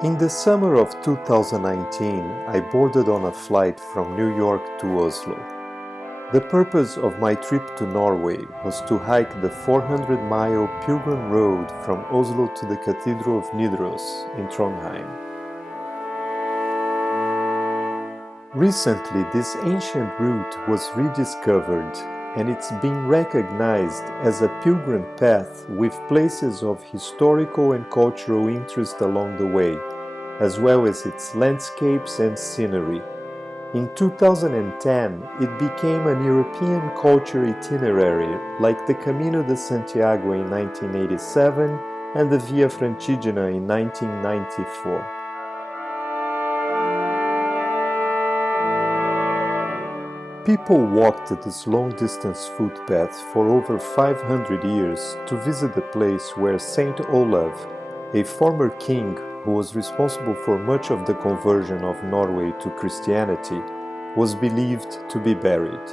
In the summer of 2019, I boarded on a flight from New York to Oslo. The purpose of my trip to Norway was to hike the 400-mile Pilgrim Road from Oslo to the Cathedral of Nidaros in Trondheim. Recently, this ancient route was rediscovered and it's being recognized as a pilgrim path with places of historical and cultural interest along the way, as well as its landscapes and scenery. In 2010, it became an European culture itinerary like the Camino de Santiago in 1987 and the Via Francigena in 1994. People walked this long-distance footpath for over 500 years to visit the place where Saint Olav, a former king who was responsible for much of the conversion of Norway to Christianity, was believed to be buried.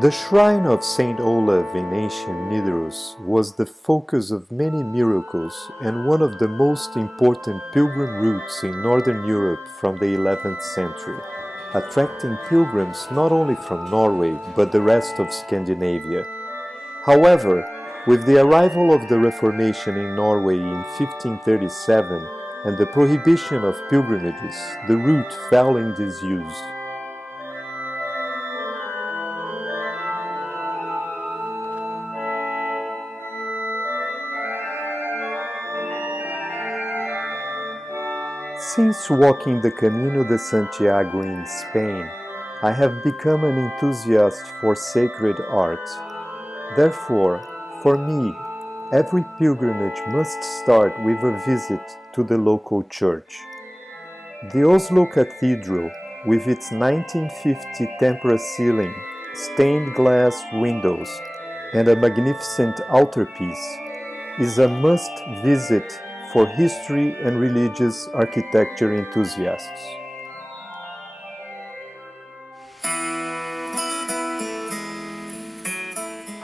The shrine of Saint Olav in ancient Nidaros was the focus of many miracles and one of the most important pilgrim routes in Northern Europe from the 11th century, attracting pilgrims not only from Norway but the rest of Scandinavia. However, with the arrival of the Reformation in Norway in 1537 and the prohibition of pilgrimages, the route fell in disuse. Since walking the Camino de Santiago in Spain, I have become an enthusiast for sacred art. Therefore, for me, every pilgrimage must start with a visit to the local church. The Oslo Cathedral, with its 1950 tempera ceiling, stained glass windows, and a magnificent altarpiece, is a must-visit for history and religious architecture enthusiasts.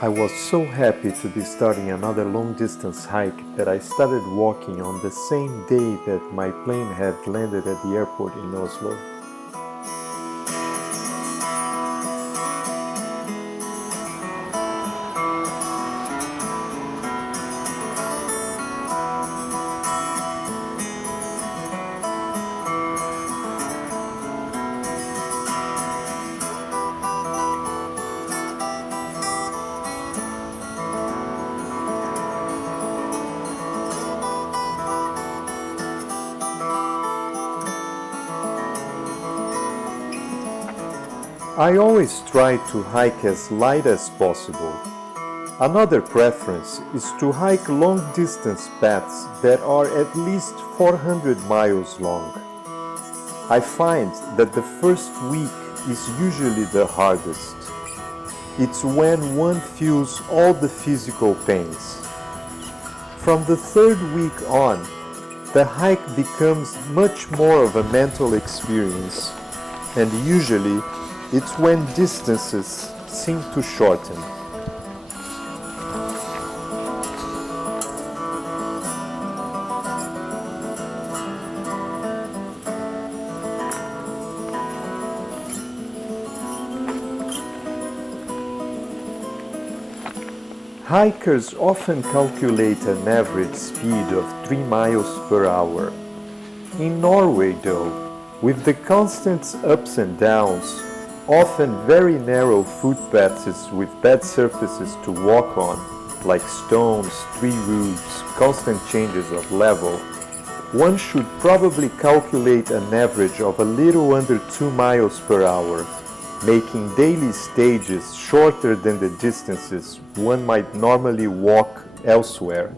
I was so happy to be starting another long-distance hike that I started walking on the same day that my plane had landed at the airport in Oslo. I always try to hike as light as possible. Another preference is to hike long-distance paths that are at least 400 miles long. I find that the first week is usually the hardest. It's when one feels all the physical pains. From the third week on, the hike becomes much more of a mental experience, and usually it's when distances seem to shorten. Hikers often calculate an average speed of 3 miles per hour. In Norway, though, with the constant ups and downs, often very narrow footpaths with bad surfaces to walk on, like stones, tree roots, constant changes of level, one should probably calculate an average of a little under 2 miles per hour, making daily stages shorter than the distances one might normally walk elsewhere.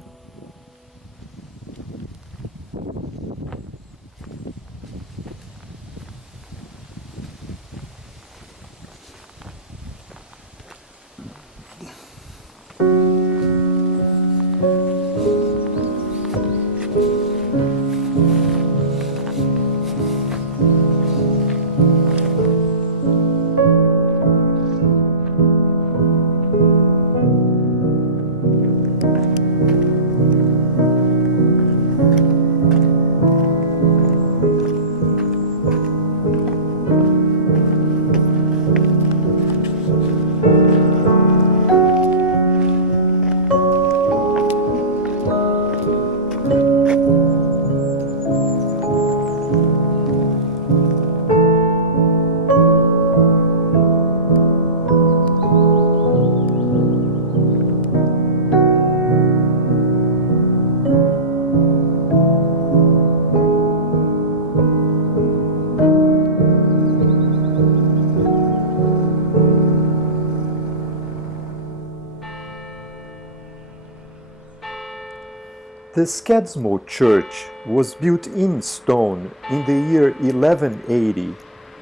The Skedsmo church was built in stone in the year 1180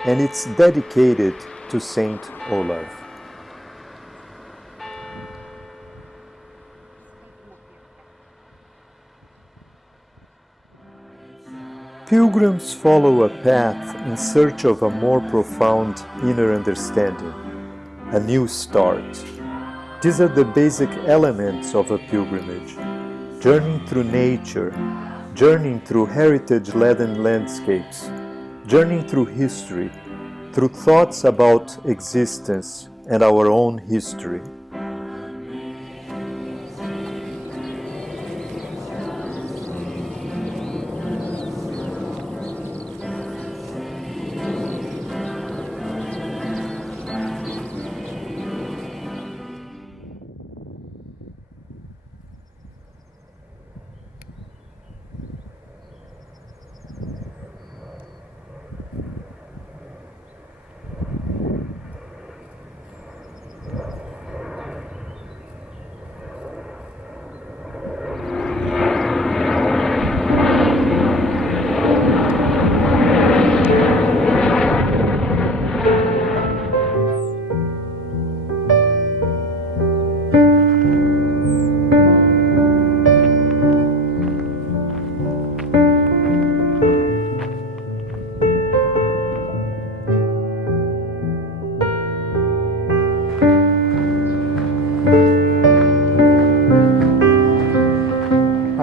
and it's dedicated to Saint Olav. Pilgrims follow a path in search of a more profound inner understanding, a new start. These are the basic elements of a pilgrimage: journeying through nature, journeying through heritage-laden landscapes, journeying through history, through thoughts about existence and our own history.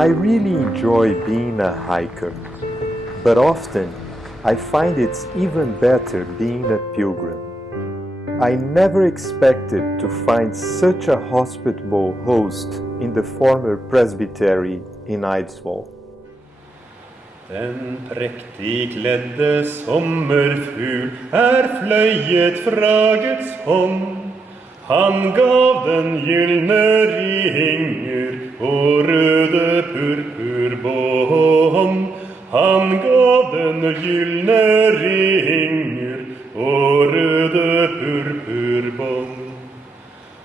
I really enjoy being a hiker, but often I find it's even better being a pilgrim. I never expected to find such a hospitable host in the former presbytery in Eidsvoll. Den präktig klädde sommerfugl flöjet fra Guds hånd. Han gav den gyllne ringer och röde purpurbånd. Han gav den gyllne ringer och röde purpurbånd.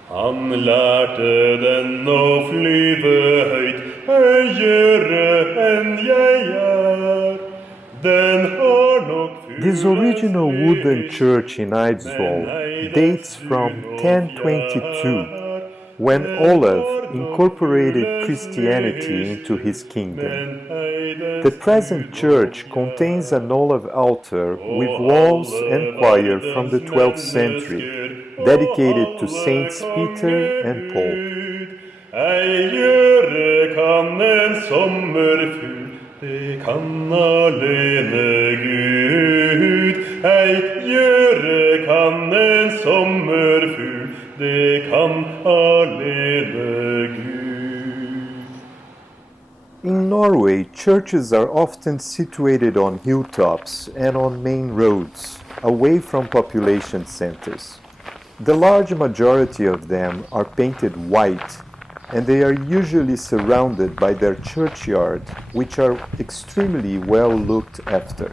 Han lærte den å flyve høyt, høyere enn jeg er. Den har nok This original wooden church in Eidsvoll dates from 1022, when Olav incorporated Christianity into his kingdom. The present church contains an Olav altar with walls and choir from the 12th century, dedicated to Saints Peter and Paul. Ei gjøre kan en sommerfugl, det kan alene Gud. Ei gjøre kan en sommerfugl, det kan alene Gud. In Norway, churches are often situated on hilltops and on main roads, away from population centers. The large majority of them are painted white, and they are usually surrounded by their churchyard, which are extremely well looked after.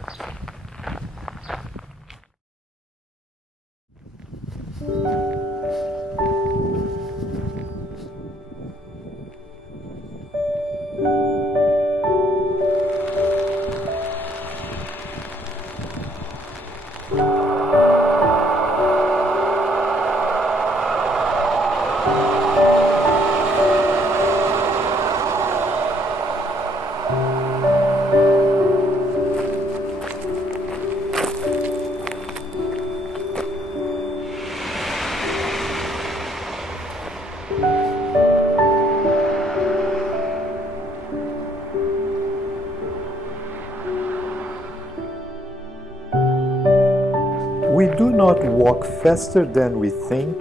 We do not walk faster than we think,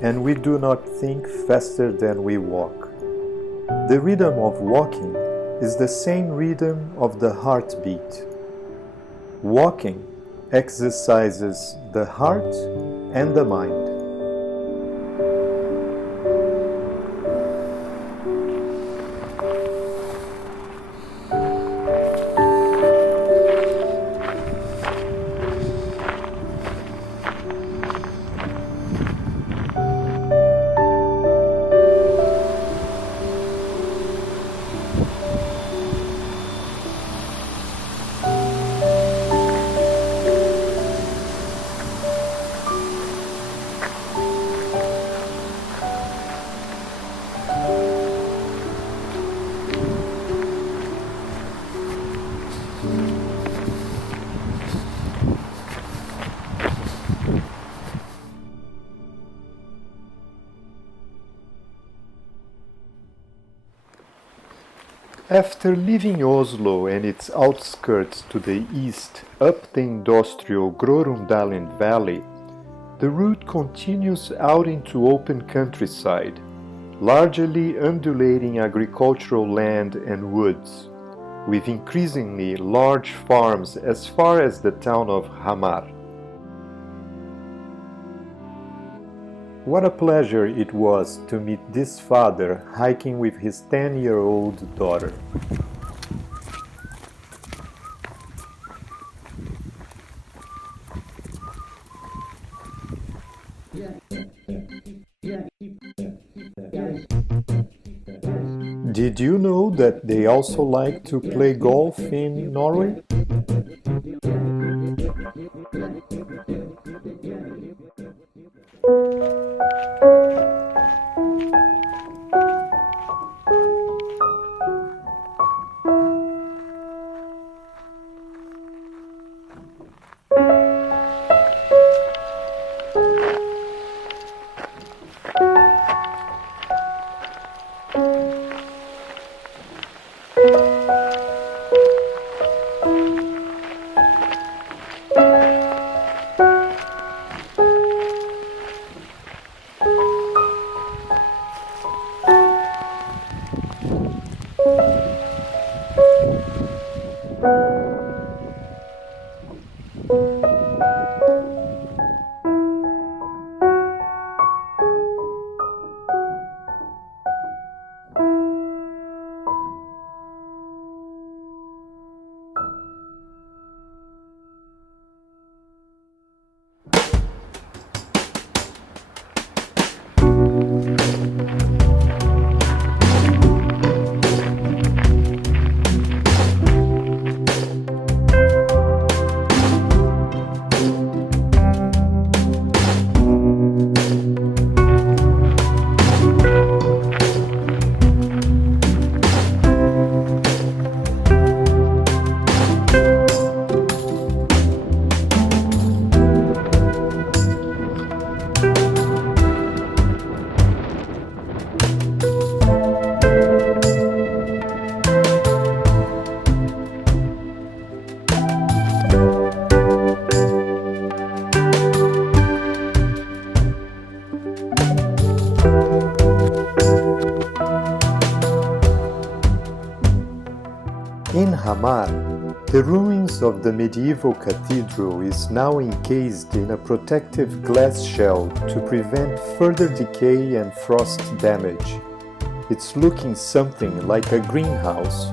and we do not think faster than we walk. The rhythm of walking is the same rhythm of the heartbeat. Walking exercises the heart and the mind. After leaving Oslo and its outskirts to the east up the industrial Groruddalen Valley, the route continues out into open countryside, largely undulating agricultural land and woods, with increasingly large farms as far as the town of Hamar. What a pleasure it was to meet this father hiking with his 10-year-old daughter. Did you know that they also like to play golf in Norway? In Hamar, the ruins of the medieval cathedral is now encased in a protective glass shell to prevent further decay and frost damage. It's looking something like a greenhouse.